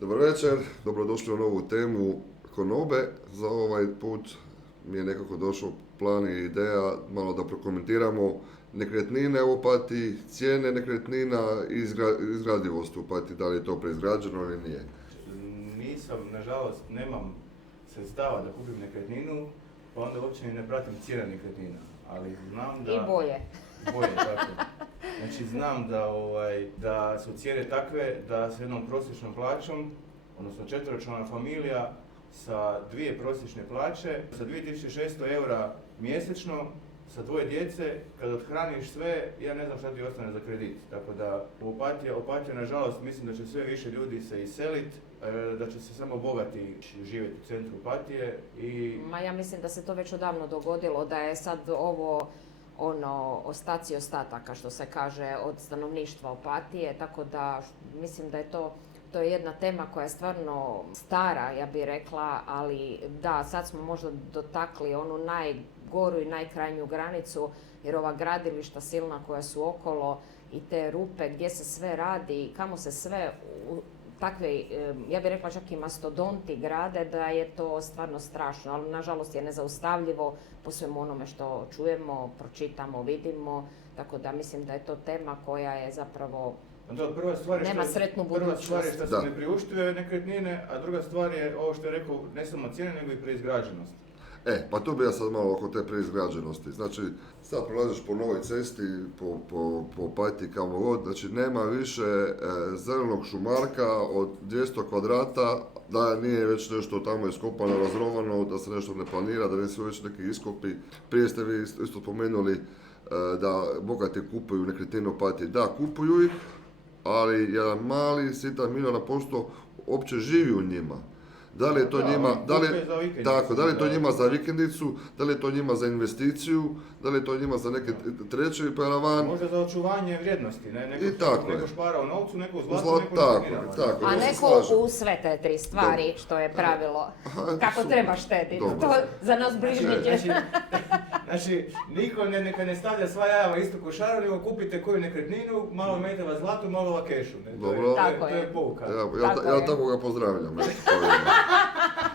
Dobar večer, dobrodošli u novu temu konobe. Za ovaj put mi je nekako došao plan i ideja malo da prokomentiramo nekretnine u Opatiji, cijene nekretnina i izgradivost u Opatiji, da li je to preizgrađeno ili nije. Nisam, nažalost, nemam sredstava da kupim nekretninu, pa onda uopće ni ne pratim cijene nekretnina. Ali znam da... I boje. Boje, tako. Znači znam da su cijene takve da s jednom prosječnom plaćom, odnosno četveročlana familija sa dvije prosječne plaće, sa 2600 eura mjesečno, sa dvoje djece, kad odhraniš sve, ja ne znam šta ti ostane za kredit. Tako da u Opatija, nažalost, mislim da će sve više ljudi se iseliti, da će se samo bogati živjeti u centru Opatije i... Ja mislim da se to već odavno dogodilo, da je sad ovo ostaci ostataka, što se kaže, od stanovništva Opatije, tako da mislim da je to je jedna tema koja je stvarno stara, ja bih rekla, ali da, sad smo možda dotakli onu najgoru i najkrajnju granicu, jer ova gradilišta silna koja su okolo i te rupe gdje se sve radi, kamo se sve takve, ja bih rekla čak i mastodonti grade, da je to stvarno strašno, ali nažalost je nezaustavljivo po svemu onome što čujemo, pročitamo, vidimo, tako da mislim da je to tema koja je zapravo nema sretnu budućnost. Prva stvar je što se ne priuštive nekretnine, a druga stvar je ovo što je rekao, ne samo cijene, nego i preizgrađenost. Pa tu bi ja sad malo oko te preizgrađenosti. Znači, sad prolaziš po novoj cesti, po Opatiji kamo god, znači nema više zelenog šumarka od 200 kvadrata, da nije već nešto tamo iskopano, razrovano, da se nešto ne planira, da nisu već neki iskopi. Prije ste vi isto spomenuli da bogati kupuju nekretnine u Opatiji. Da, kupuju ih, ali jedan mali, sitan posto uopće živi u njima. Da li je to njima, da li je to njima za vikendicu, da li je to njima za investiciju, da li je to njima za neke treći paravan. Možda za očuvanje vrijednosti, ne? Neko špara u novcu, neko u zlatu, neko u nekretninama. A neko u sve te tri stvari, što je pravilo. Kako treba štediti. To za nas bližnjike. Znači, niko neka ne stavlja sva jaja u istu košaru, nego kupite koju nekretninu, malo meteva zlatu, malo vakešu. To je pouka. Ja tako ga pozdravljam.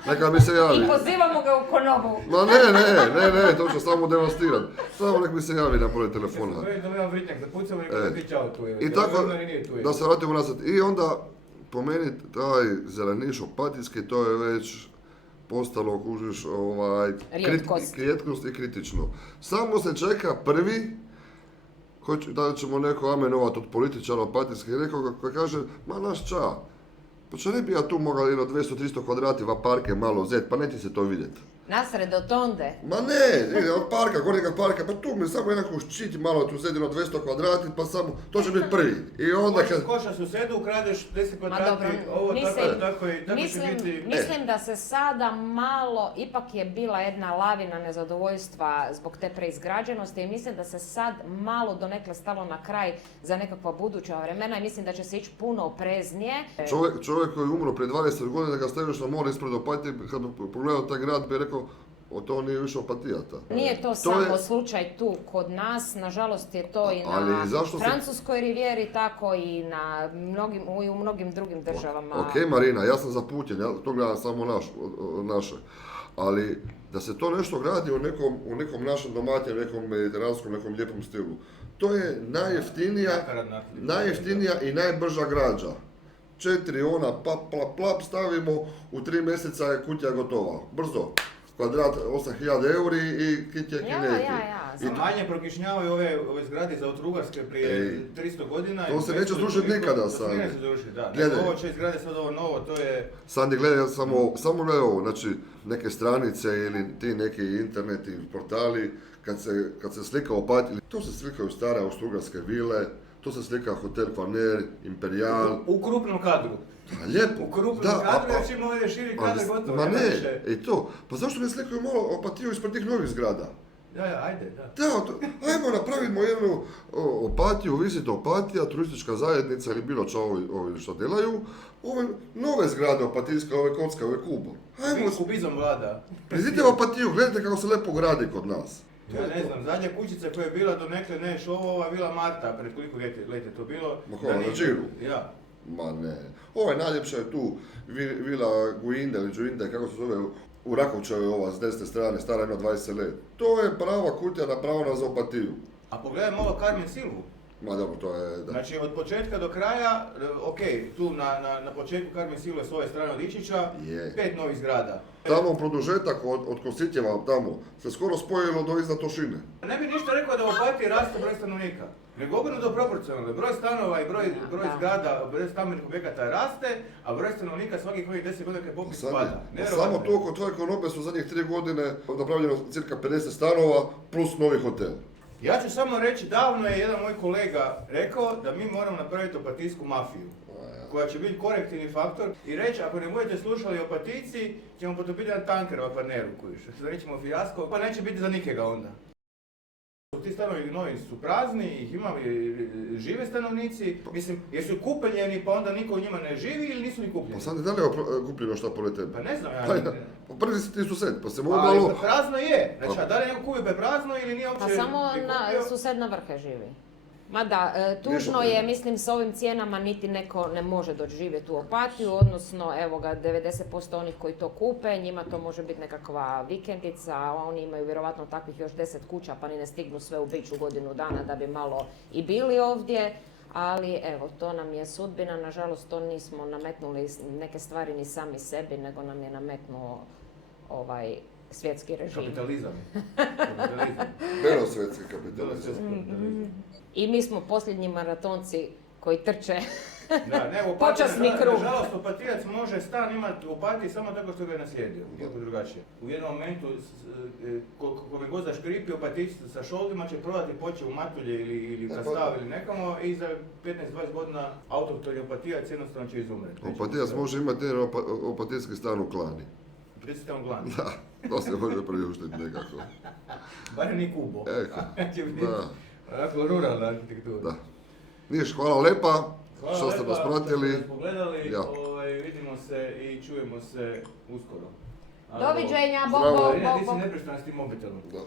Neka mi se javi. I pozivamo ga u konobu. Ma ne, to ću samo devastirati. Samo nek mi se javi na broj telefona. Dobijam vritnjak, zapucamo i ti čao tu je. I tako, da se vratimo nazad. I onda, po meni, taj zeleniš opatijski, to je već postalo, kužiš, rijetkost i kritično. Samo se čeka prvi, da ćemo neko amenovat od političara opatijskih, nekoga koji kaže, ma naš ča. Pa če ne bi ja tu mogla jedno 200-300 kvadrati va parke malo uzeti, pa ne ti se to vidjeti. Nasred otonde. Ma ne, od parka, gornjega parka, pa tu mi samo jednako ščiti malo tu zedino 200 kvadrati, pa samo, to će biti prvi. I onda kad... Koša susedu, ukradeš 10 kvadrati, ovo tako će biti... Mislim da se sada malo, ipak je bila jedna lavina nezadovoljstva zbog te preizgrađenosti i mislim da se sad malo donekle stalo na kraj za nekakva buduća vremena i mislim da će se ići puno opreznije. Čovjek koji je umro prije 20 godina, kad staviš na more ispred Opatije, kad bi pogledao taj grad, bi rekao, to nije više Opatijata. Nije to samo slučaj tu kod nas, nažalost je to i na Francuskoj rivijeri, tako i u mnogim drugim državama. Ok, Marina, ja sam zapućen, ja to gledam samo naše. Ali da se to nešto gradi u nekom našem domaćem, nekom mediteranskom, nekom lijepom stilu, to je najjeftinija i najbrža građa. 4 plap, stavimo, u 3 mjeseca je kutija gotova. Brzo. Kvadrat 8000 euri i kit je kineti. I manje prokišnjavaju ove zgrade za Austrougarske prije 300 godina. To se neće srušiti nikada, Sandi. Ne se zrušiti, da. Ovo će izgrade sad ovo novo, to je... Sandi, gledaj, ja samo gledaj ovo, znači neke stranice ili ti neki interneti, portali, kad se slika Opatija, to se slikaju stare austrougarske vile, to se slika Hotel Kvarner, Imperial. U krupnom kadru. Lijepo. U krupnom kadru, jer ćemo ovdje širi kadar gotovo. Ma ne, i to. Pa zašto ne slikaju malo Opatiju ispred tih novih zgrada? Ajde, da. Ajmo napravimo jednu Opatiju, Visit Opatija, turistička zajednica ili bilo čo ovi što delaju. Ove nove zgrade opatijske, ove kocke, ove kubo. Kubizam vlada. Prizite Opatiju, gledajte kako se lepo gradi kod nas. Ja ne znam, zadnja kućica koja je bila do nekle ova Vila Marta, pred koliko leta je to bilo? Na Čiru? Ja. Ma ne. Ovo je najljepša je tu vila Guinde ili Guinde, kako se zove, u Rakovčevoj ova s desne strane, stara jedno 20 let. To je prava kutija napravljena za Opatiju. A pogledaj malo Carmen Silvu. Ma dobro, to je... Da. Znači od početka do kraja, ok, tu na početku Carmen Silve s ove strane od Ičića, Je. 5 novih zgrada. Tamo produžetak od Kositjeva tamo se skoro spojilo do iznad Tošine. Ne bi ništa rekao da u Opatiji raste broj stanovnika. Nego obrnuto proporcionalno. Broj stanova i broj zgrada, broj stambenih objekata raste, a broj stanovnika svakih ovih 10 godina kad popis pada. Samo to kod tvoje konope su zadnjih 3 godine napravljeno cirka 50 stanova plus novi hotel. Ja ću samo reći, davno je jedan moj kolega rekao da mi moramo napraviti opatijsku mafiju, koja će biti korektivni faktor i reći, ako ne budete slušali Opatijci, ćemo potopiti jedan tanker u Kvarneru, kojiš. Nećemo fijasko, pa neće biti za nikega onda. Ti stanovi novi su prazni, ih ima žive stanovnici, mislim, jesu kupeljeni pa onda niko u njima ne živi ili nisu ni kupljeni? Pa sad ne da li je kupljeno šta pored tebe? Pa ne znam ja. Pa prvi si ti sused, pa se mogu Ali malo... prazno je, znači a da li neko kupio prazno ili nije uopće... Pa samo kupio? sused na Vrhe živi. Mada, tužno je, mislim, s ovim cijenama niti neko ne može doći živjeti u Opatiju, odnosno, evo ga, 90% onih koji to kupe, njima to može biti nekakva vikendica, a oni imaju vjerovatno takvih još 10 kuća, pa ni ne stignu sve u biću godinu dana da bi malo i bili ovdje, ali evo, to nam je sudbina, nažalost, to nismo nametnuli neke stvari ni sami sebi, nego nam je nametnuo svjetski režim. Kapitalizam. Belosvetski kapitalizam. I mi smo posljednji maratonci koji trče Da, ne, počasni krug. Nažalost, Opatijac može stan imati u Opatiji samo tako što ga je naslijedio, kako drugačije. U jednom momentu, kome god zaškripi, Opatijci sa šoldima će prodati poče u Matulje ili Kastav ili nekamo i za 15-20 godina autohtoni Opatijac jednostavno će izumreti. Opatijac može imati jedan opatijski stan u Klani. Recite on glan. Da, to se može priuštiti nekako. Barem ni Kubo. Da. Onako ruralna arhitektura. Da. Niš, hvala lepa što ste nas pratili. Što ste nas pogledali, Ja. vidimo se i čujemo se uskoro. Doviđenja, bok, Zdravo. bok, Marina, bok, ti si bok. neprestana s tim mobitelom. Da.